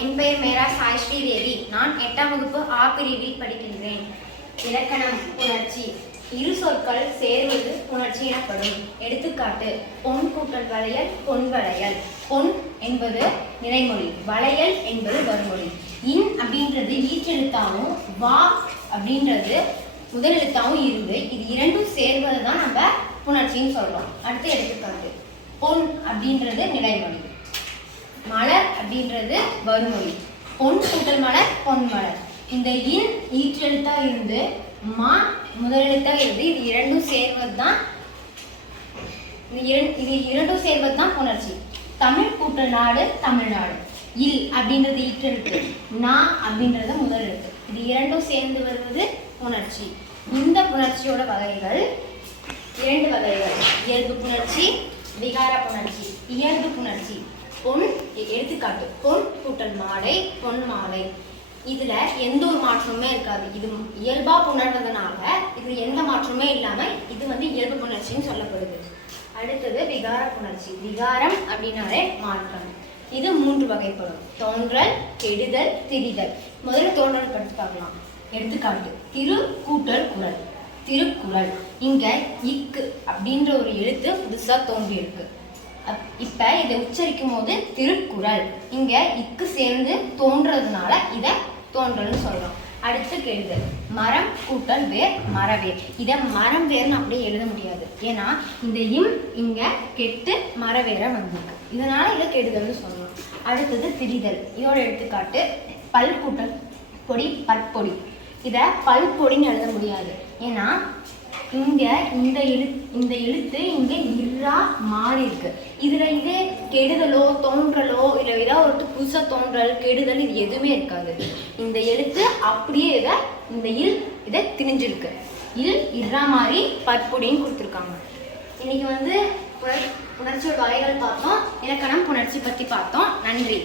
என் பெயர் மேரா சாய் ஸ்ரீதேவி. நான் 8ஆம் வகுப்பு ஆ பிரிவில் படிக்கின்றேன். இலக்கணம் புணர்ச்சி. இரு சொற்கள் சேர்வது புணர்ச்சி எனப்படும். எடுத்துக்காட்டு: பொன் கூட்டல் வளையல், பொன் வளையல். பொன் என்பது நிலைமொழி, வளையல் என்பது வருமொழி. இன் அப்படின்றது ஈற்றெழுத்தாகவும், வா அப்படின்றது முதலெழுத்தாகவும் இருந்து இது இரண்டும் சேர்வது தான் நம்ம புணர்ச்சின்னு சொல்றோம். அடுத்து எடுத்துக்காட்டு: பொன் அப்படின்றது நிலைமொழி, மலர் அப்படின்றது வருமொழி. பொன் கூட்டல் மலர், பொன் மலர். இந்த இன் ஈற்றெழுத்தா இருந்து மா முதலெழுத்தா இருந்து இது இரண்டும் சேர்வது தான் புணர்ச்சி. தமிழ் கூட்டல் நாடு, தமிழ்நாடு. இல் அப்படின்றது ஈற்றெழுத்து, நா அப்படின்றது முதலெழுத்து. இது இரண்டும் சேர்ந்து வருவது புணர்ச்சி. இந்த புணர்ச்சியோட வகைகள் 2 வகைகள்: இயல்பு புணர்ச்சி, விகார புணர்ச்சி. இயல்பு புணர்ச்சி. பொன் எடுத்துக்காட்டு: பொன் கூட்டல் மாலை, பொன் மாலை. இதுல எந்த ஒரு மாற்றமுமே இருக்காது. இது இயல்பா புணர்வதனால இது எந்த மாற்றமே இல்லாம இது இயல்பு புணர்ச்சின்னு சொல்லப்படுது. அடுத்தது விகார புணர்ச்சி. விகாரம் அப்படின்னாலே மாற்றம். இது 3 வகைப்படும்: தோன்றல், கெடுதல், திரிதல். முதல்ல தோன்றல் பற்றி பார்க்கலாம். எடுத்துக்காட்டு: திரு கூட்டல் குறள், திருக்குறள். இங்க இக்கு அப்படின்ற ஒரு எழுத்து புதுசா தோன்றி இருக்கு. இப்ப இதை உச்சரிக்கும் போது திருக்குறள், இங்க இக்கு சேர்ந்து தோன்றதுனால இதை தோன்றல்னு சொல்றோம். அடுத்து கெடுதல். மரம் கூட்டல் வேர், மரவேர். இதை மரம் வேர்னு அப்படியே எழுத முடியாது, ஏன்னா இந்த இம் இங்க கெட்டு மரவேர வந்திருக்கு, இதனால இதை கெடுதல்னு சொல்லணும். அடுத்தது திரிதல். இதோட எடுத்துக்காட்டு: பல் கூட்டல் பொடி, பற்பொடி. இதை பல்பொடின்னு எழுத முடியாது, ஏன்னா இங்க இந்த எழுத்து இங்க இரா மாறி இருக்கு. இதுல இது கெடுதலோ தோன்றலோ இல்லை ஏதாவது ஒரு புதுசா தோன்றல், கெடுதல் இது எதுவுமே இருக்காது. இந்த எழுத்து அப்படியே இந்த இதை திணிஞ்சிருக்கு. இரா மாறி பற்பொடின்னு கொடுத்துருக்காங்க. இன்னைக்கு புணர்ச்சியோட வகைகள் பார்த்தோம், இலக்கணம் புணர்ச்சி பத்தி பார்த்தோம். நன்றி.